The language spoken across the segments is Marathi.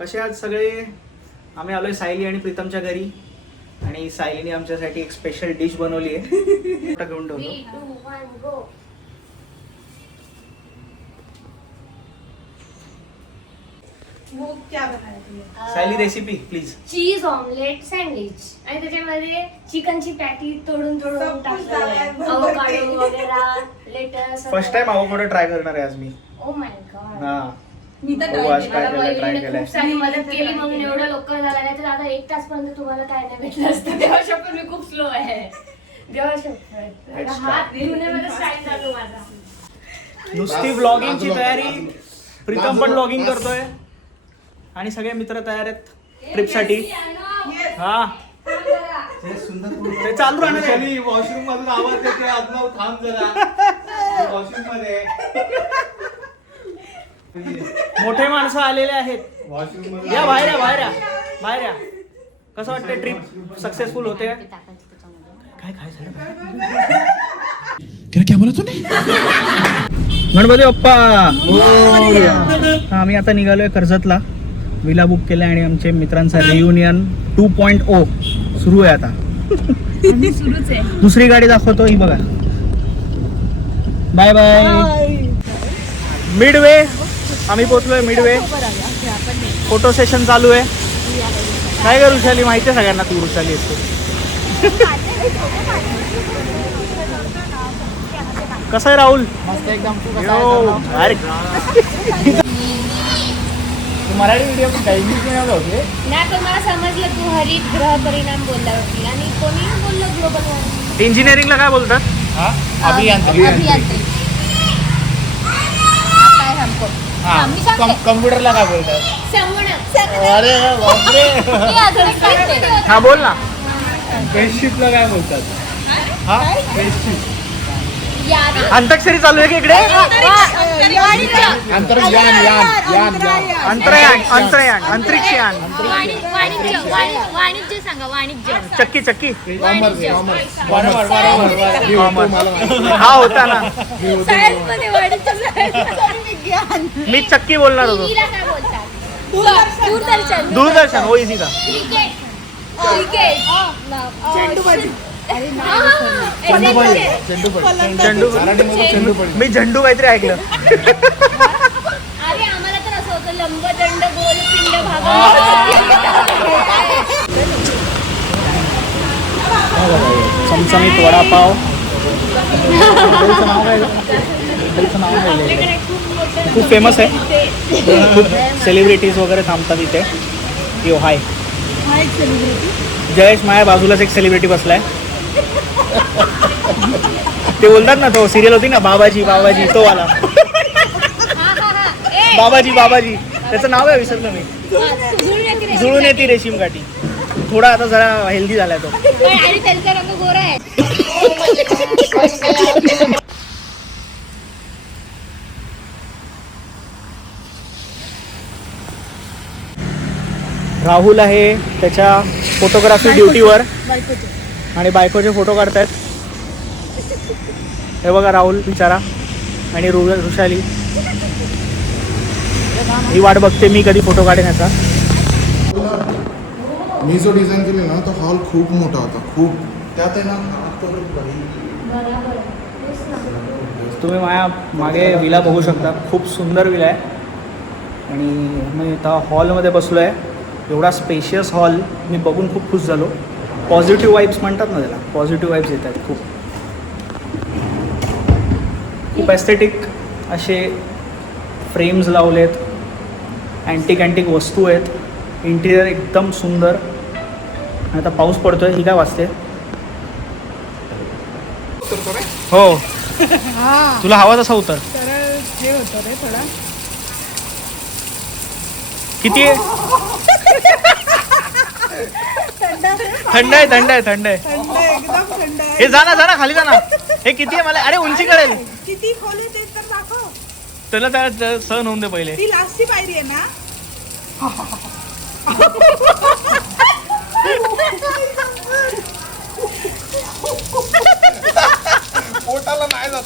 कसे आज सगळे? आम्ही आलोय सायली आणि प्रीतमच्या घरी आणि सायलीने आमच्यासाठी एक स्पेशल डिश बनवली आहे. घेऊन ठेवतो. Sayali recipe please. Cheese omelette sandwich आणि त्याच्यामध्ये चिकनची पॅटी तोडून टाकलं, अवोकाडो वगैरे, lettuce. First time avocado try करणार आहे आज मी. Oh my God. हा मी तर आज ट्राय ट्राय केलं. खूप सारी मदत केली म्हणून एवढं लोक झाला, नाही तर आता 1 तासपर्यंत तुम्हाला काय नाही भेटलं असतं. तेव्हा शपथ मी खूप स्लो आहे. देवा शपथ हात धुण्यामध्ये टाइम जातो माझा. नुसती व्लॉगिंगची तयारी. प्रीतम पण व्लॉगिंग करतोय आणि सगळे मित्र तयार आहेत ट्रिपसाठी. हा ते चालू राहणार. वॉशरूम मधून आवाज येतोय. आदनाव थांब जरा. वॉशरूम मध्ये मोठे माणसं आलेले आहेत. वॉशरूम मध्ये या बाहेर या बाहेर या बाहेर या. कसं वाटतं ट्रिप सक्सेसफुल होते? काय काय झालं? क्या बोला तूने? गणपती बाप्पा. आम्ही आता निघालोय कर्जतला. विला बुक केलाय आणि आमचे मित्रांचा रियुनियन 2.0 सुरू आहे आता. सुरूच आहे. दुसरी गाडी दाखवतो ही बघा. Bye bye. मिडवे आम्ही पोहोचलोय. मिडवे फोटो सेशन चालू आहे. काय ग ऋषाली? माहिती आहे सगळ्यांना तू ऋषाली असतो. कसं आहे राहुल? मस्त एकदम. अरे मराठी मीडियम इंग्लिश मीडियमला होते. नाही पण मला समजलं तू हरित ग्रह परिणाम बोलला होती आणि कोणी बोललं ग्लोबल वॉर्मिंग. इंजिनिअरिंगला काय बोलतात? अभियांत्रिकी. काय हमको मी सांगते. कम्प्युटरला काय बोलतात? संगणक. अरे बापरे. मी अजून एक सांगते. हा बोल ना. स्पेसशिपला काय बोलतात? हा स्पेसशिप. यादी. अंताक्षरी चालू आहे की इकडे? अंतरिक्ष यान. अंतरायण अंतरायण अंतरिक्ष यान. वाणिज्य सांगा. वाणिज्य. चक्की चक्की. बरोबर. हा होता ना. सायन्स मध्ये वाणिज्य. मी चक्की बोलणार होतो. टीव्हीला काय बोलतात? दूरदर्शन. दूरदर्शन हो इझी का? क्रिकेट. चेंडू. मी झेंडू काहीतरी ऐकलं. अरे आम्हाला तर असं होतं लंबदंड गोल पिंड चमचमीत वडापाव. खूप फेमस आहे. खूप सेलिब्रिटीज वगैरे थांबतात इथे. यो हाय जयेश. माझ्या बाजूलाच एक सेलिब्रिटी बसलाय. ते बोलतात ना, तो सिरियल होती ना बाबाजी बाबाजी, तो वाला. बाबाजी त्याचं नाव आहे विसरलो मी. जुळून येते रेशीम काठी. थोडा आता जरा हेल्दी झालाय तो. आणि त्यांचा रंग गोरा आहे. राहुल आहे त्याच्या फोटोग्राफी ड्युटीवर आणि बायकोचे फोटो काढतायत. हे बघा राहुल बिचारा आणि ऋषाली ही वाट बघते मी कधी फोटो काढेन याचा. मी जो डिझाईन केले ना तो हॉल खूप मोठा होता. खूप त्यात आहे ना. तुम्ही माझ्या मागे विला बघू शकता. खूप सुंदर विला आहे आणि मी आता हॉलमध्ये बसलो आहे. एवढा स्पेशियस हॉल मी बघून खूप खुश झालो. पॉझिटिव्ह वाईब्स म्हणतात ना त्याला. पॉझिटिव्ह वाईब्स येत आहेत. खूप ॲस्थेटिक असे फ्रेम्स लावलेत. अँटिक वस्तू आहेत. इंटिरियर एकदम सुंदर. आणि आता पाऊस पडतोय. ही काय वाजते? हो तुला हवा तसा उतर. किती आहे? थंड आहे. हे जा ना खाली जा ना. हे किती आहे? मला अरे उंची कळेल. किती खोल आहे ते तर दाखव. त्याला त्या सहन होऊन दे पहिले. ती लास्टची पायरी आहे ना. पोटाला नाही जात.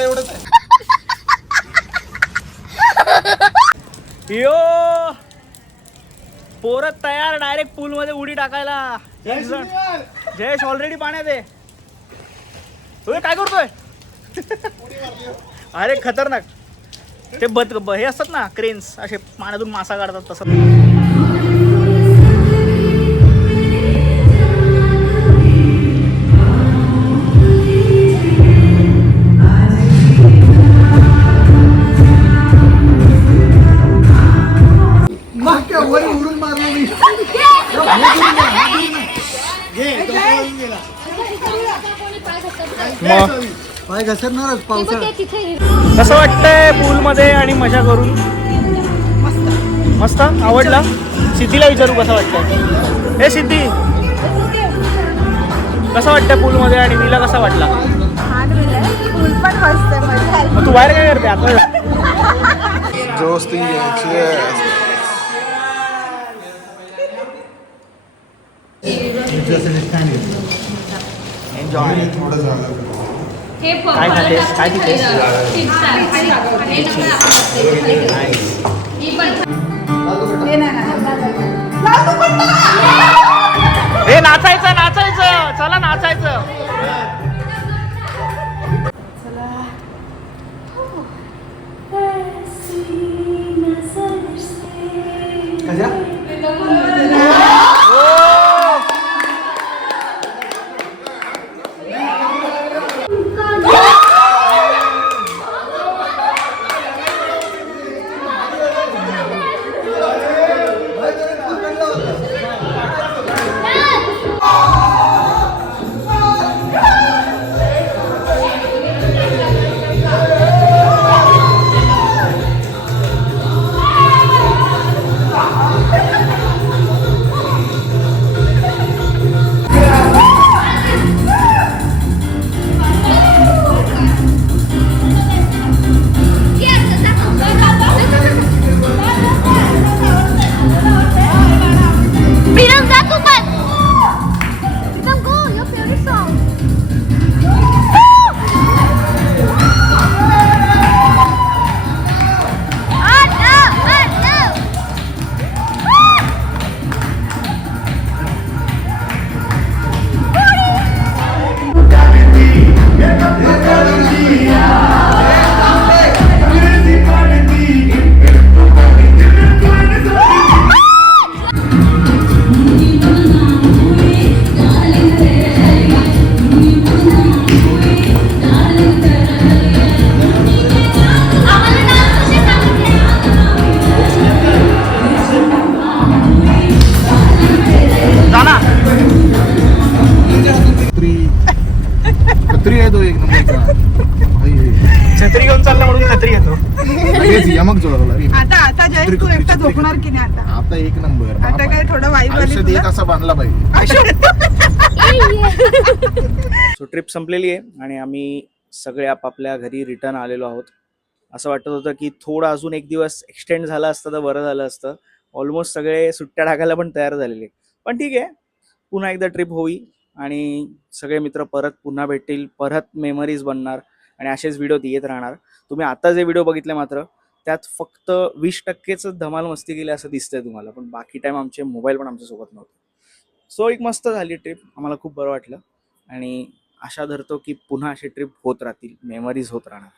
एवढंच आहे. यो पोरत तयार डायरेक्ट पूल मध्ये उडी टाकायला. जयेश ऑलरेडी पाण्यात आहे. तुझे काय करतोय? अरे खतरनाक. ते हे असतात ना क्रेन्स, असे पाण्यातून मासा काढतात तसं. उडून मारलो मी. पाय घसरणारच पावसाळ्यात. कसं वाटतंय पूल मध्ये आणि मजा करून? मस्त आवडला. सिद्धीला विचारू कसं वाटतंय. हे सिद्धी कसं वाटतंय पूल मध्ये आणि मीला कसा वाटला? मग तू बाहेर काय करते आता? एन्जॉय. थोडं झालं. काय खातेस? काय पितेस? हे नाचायचं नाचायचं, चला नाचायचं. छत्री घेऊन चालला म्हणून छत्री घेतो. यमक जोडवला रे. आता जयेश तू एकटा झोपणार की नाही आता? आता एक नंबर. आता काय थोडं वाईब आली आयुष्यात एक असा बांधला पाहिजे. सो ट्रिप संपलेली आहे आणि आम्ही सगळे आपापल्या घरी रिटर्न आलेलो आहोत. असं वाटत होतं की थोडं अजून एक दिवस एक्सटेंड झाला असतं तर बरं झालं असतं. ऑलमोस्ट सगळे सुट्ट्या टाकायला पण तयार झालेले. पण ठीक आहे, पुन्हा एकदा ट्रिप होईल आणि सगळे मित्र परत पुन्हा भेटतील, परत मेमरीज बनणार आणि असेच व्हिडिओ येत राहणार. तुम्ही आता जे व्हिडिओ बघितले मात्र त्यात फक्त 20%च धमाल मस्ती केली असं दिसतंय तुम्हाला, पण बाकी टाइम आमचे मोबाईल पण आमच्यासोबत नव्हते. सो एक मस्त झाली ट्रिप, आम्हाला खूप बरं वाटलं आणि आशा धरतो की पुन्हा अशी ट्रिप होत राहतील, मेमरीज होत राहणार.